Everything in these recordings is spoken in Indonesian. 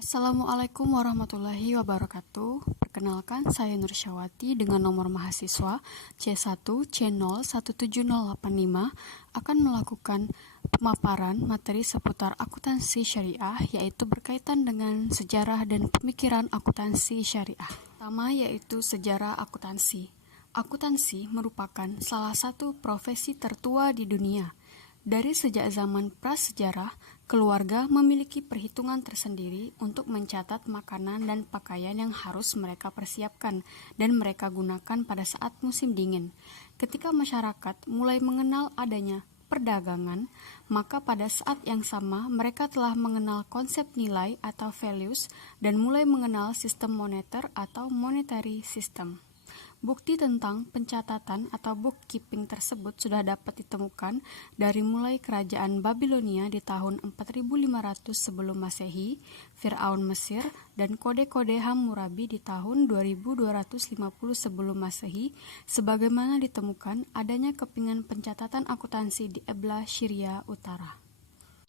Assalamualaikum warahmatullahi wabarakatuh. Perkenalkan, saya Nur Syawati dengan nomor mahasiswa C1C017085 akan melakukan pemaparan materi seputar akuntansi syariah, yaitu berkaitan dengan sejarah dan pemikiran akuntansi syariah. Pertama yaitu sejarah akuntansi. Akuntansi merupakan salah satu profesi tertua di dunia. Dari sejak zaman prasejarah, keluarga memiliki perhitungan tersendiri untuk mencatat makanan dan pakaian yang harus mereka persiapkan dan mereka gunakan pada saat musim dingin. Ketika masyarakat mulai mengenal adanya perdagangan, maka pada saat yang sama mereka telah mengenal konsep nilai atau values dan mulai mengenal sistem moneter atau monetary system. Bukti tentang pencatatan atau bookkeeping tersebut sudah dapat ditemukan dari mulai kerajaan Babilonia di tahun 4500 sebelum Masehi, Firaun Mesir, dan kode-kode Hammurabi di tahun 2250 sebelum Masehi, sebagaimana ditemukan adanya kepingan pencatatan akuntansi di Ebla Syria Utara.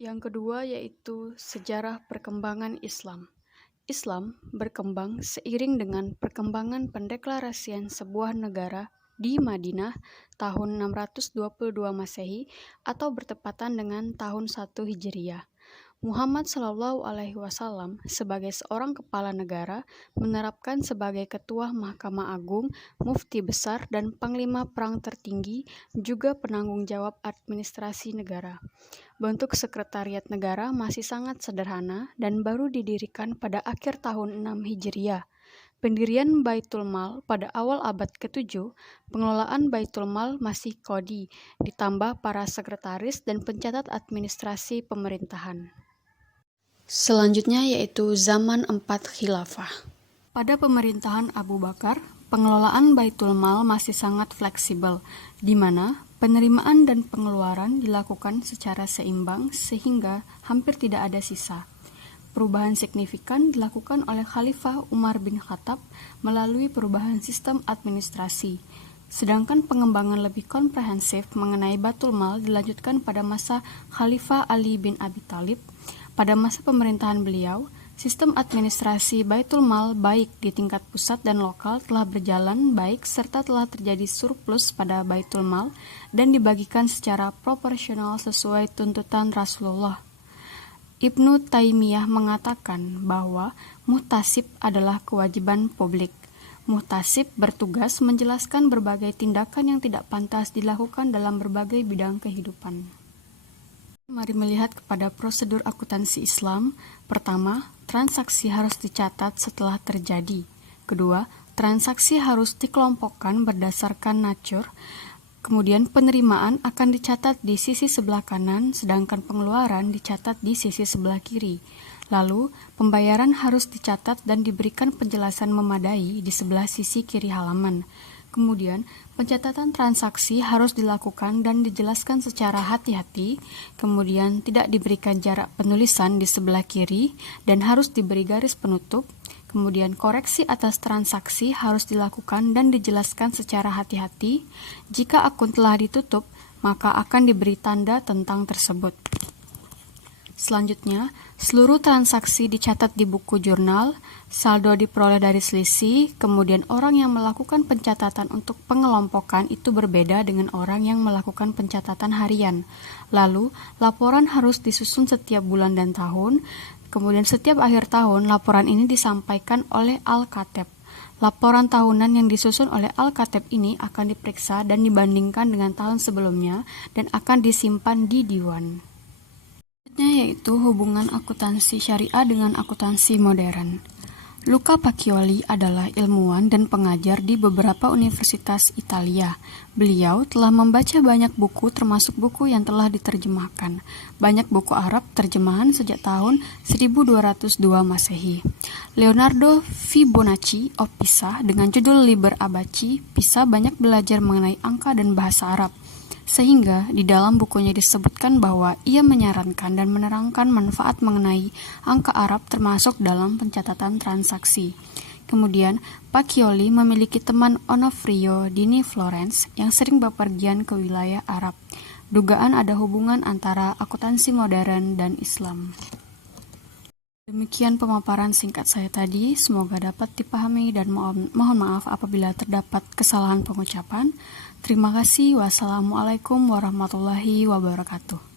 Yang kedua yaitu sejarah perkembangan Islam. Islam berkembang seiring dengan perkembangan pendeklarasian sebuah negara di Madinah tahun 622 Masehi atau bertepatan dengan tahun 1 Hijriah. Muhammad SAW sebagai seorang kepala negara menerapkan sebagai ketua Mahkamah Agung, mufti besar, dan panglima perang tertinggi, juga penanggung jawab administrasi negara. Bentuk sekretariat negara masih sangat sederhana dan baru didirikan pada akhir tahun 6 Hijriah. Pendirian Baitul Mal pada awal abad ke-7, pengelolaan Baitul Mal masih kodi, ditambah para sekretaris dan pencatat administrasi pemerintahan. Selanjutnya yaitu zaman 4 khilafah. Pada pemerintahan Abu Bakar, pengelolaan Baitul Mal masih sangat fleksibel, di mana penerimaan dan pengeluaran dilakukan secara seimbang sehingga hampir tidak ada sisa. Perubahan signifikan dilakukan oleh Khalifah Umar bin Khattab melalui perubahan sistem administrasi. Sedangkan pengembangan lebih komprehensif mengenai Baitul Mal dilanjutkan pada masa Khalifah Ali bin Abi Thalib. Pada masa pemerintahan beliau, sistem administrasi Baitul Mal baik di tingkat pusat dan lokal telah berjalan baik serta telah terjadi surplus pada Baitul Mal dan dibagikan secara proporsional sesuai tuntutan Rasulullah. Ibnu Taimiyah mengatakan bahwa muhtasib adalah kewajiban publik. Muhtasib bertugas menjelaskan berbagai tindakan yang tidak pantas dilakukan dalam berbagai bidang kehidupan. Mari melihat kepada prosedur akuntansi Islam. Pertama, transaksi harus dicatat setelah terjadi. Kedua, transaksi harus dikelompokkan berdasarkan nature. Kemudian penerimaan akan dicatat di sisi sebelah kanan, sedangkan pengeluaran dicatat di sisi sebelah kiri. Lalu, pembayaran harus dicatat dan diberikan penjelasan memadai di sebelah sisi kiri halaman. Kemudian, pencatatan transaksi harus dilakukan dan dijelaskan secara hati-hati, kemudian tidak diberikan jarak penulisan di sebelah kiri dan harus diberi garis penutup. Kemudian koreksi atas transaksi harus dilakukan dan dijelaskan secara hati-hati. Jika akun telah ditutup, maka akan diberi tanda tentang tersebut. Selanjutnya, seluruh transaksi dicatat di buku jurnal, saldo diperoleh dari selisih, kemudian orang yang melakukan pencatatan untuk pengelompokan itu berbeda dengan orang yang melakukan pencatatan harian. Lalu, laporan harus disusun setiap bulan dan tahun, kemudian setiap akhir tahun laporan ini disampaikan oleh Al-Katib. Laporan tahunan yang disusun oleh Al-Katib ini akan diperiksa dan dibandingkan dengan tahun sebelumnya dan akan disimpan di diwan. Yaitu hubungan akuntansi syariah dengan akuntansi modern. Luca Pacioli adalah ilmuwan dan pengajar di beberapa universitas Italia. Beliau telah membaca banyak buku termasuk buku yang telah diterjemahkan. Banyak buku Arab terjemahan sejak tahun 1202 Masehi. Leonardo Fibonacci of Pisa dengan judul Liber Abaci, Pisa banyak belajar mengenai angka dan bahasa Arab. Sehingga di dalam bukunya disebutkan bahwa ia menyarankan dan menerangkan manfaat mengenai angka Arab termasuk dalam pencatatan transaksi. Kemudian, Pacioli memiliki teman Onofrio Dini Florence yang sering bepergian ke wilayah Arab. Dugaan ada hubungan antara akuntansi modern dan Islam. Demikian pemaparan singkat saya tadi, semoga dapat dipahami dan mohon maaf apabila terdapat kesalahan pengucapan. Terima kasih. Wassalamualaikum warahmatullahi wabarakatuh.